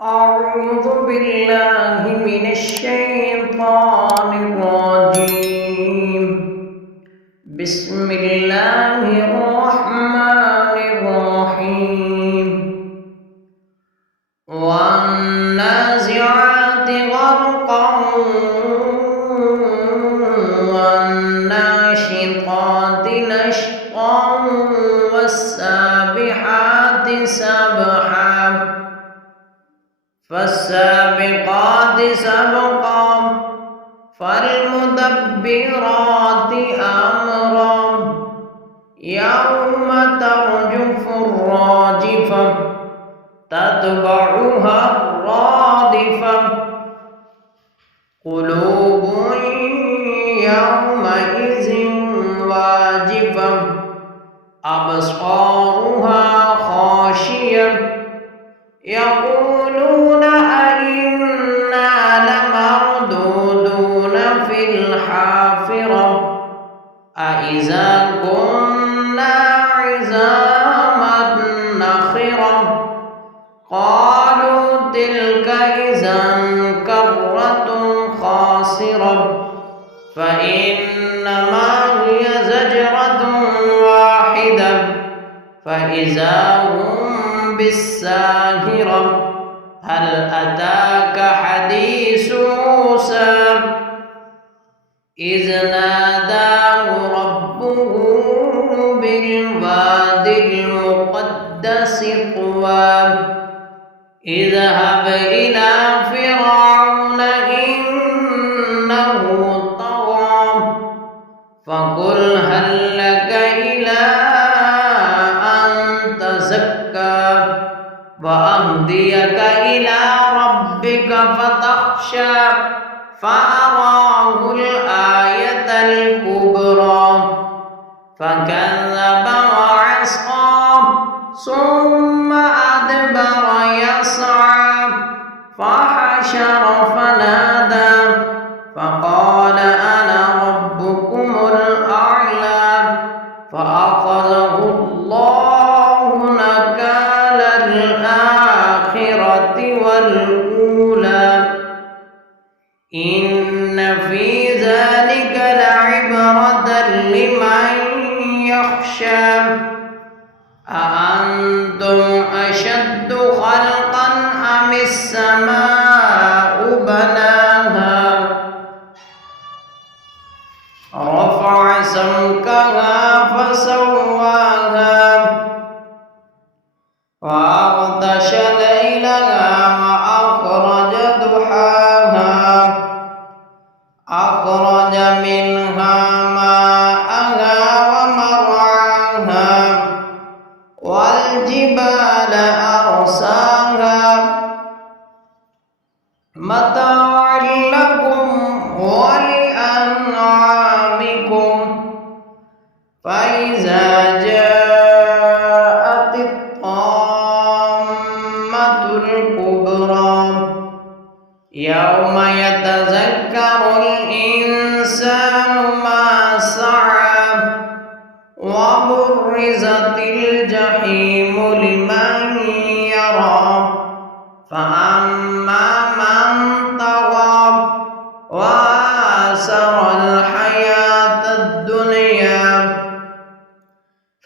أعوذ بالله من الشيطان الرجيم. بسم الله الرحمن الرحيم. والنازعات غرقا والناشطات نشطا والسابحات سبحا فالسابقات سبقا فالمدبرات أمرا يوم ترجف الراجفة تتبعها الرادفة قلوب يومئذ واجفة أبصارها خاشية يقولون أئنا لمردودون في الحافرة أإذا كنا عظاما نخرة قالوا تلك إذا كرة خاسرة فإنما هي زجرة واحدة فإذا هم بالساهرة هل أتاك حديث موسى إذ ناداه ربه بالواد المقدس طوى اذهب إلى فرعون إنه طغى فقل هل لك إلى أن تزكى وأهديك إلى ربك فتخشى فأراه الآية الكبرى فكذب وعصى ثم أدبر يسعى فحشر فنادى فقال أنا ربكم الأعلى فأخذه الله نكال الآخرة والأولى إن في ذلك لعبرة لمن يخشى أأنتم أشد خلقا أم السماء بناها رفع سمكها فسواها وأغطش ليلها وأخرج ضحاها أخرج منها ماءها ومرعاها والجبال أرساها متاعا لكم ولأنعامكم فإذا جاءت الطامة الكبرى يوم يتذكر الإنسان ما سعى وبرزت الجحيم لمن يرى فأما من طغى وآثر الحياة الدنيا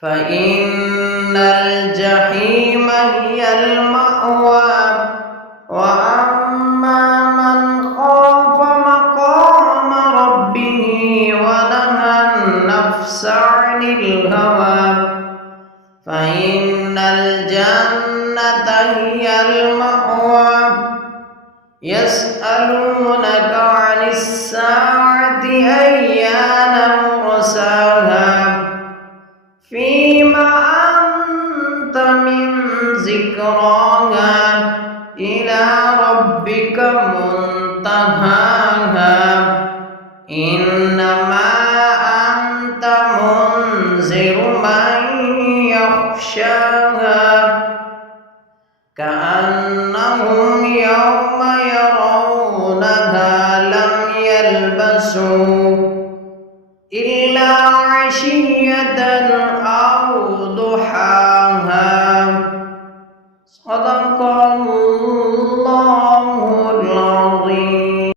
فإن الجحيم هي المأوى وأما من خاف مقام ربه ونهى النفس عن الهوى فإن الجنة هي المأوى يسألونك عن الساعة أيان مرساها فيما أنت من ذكراها إلى ربك منتهاها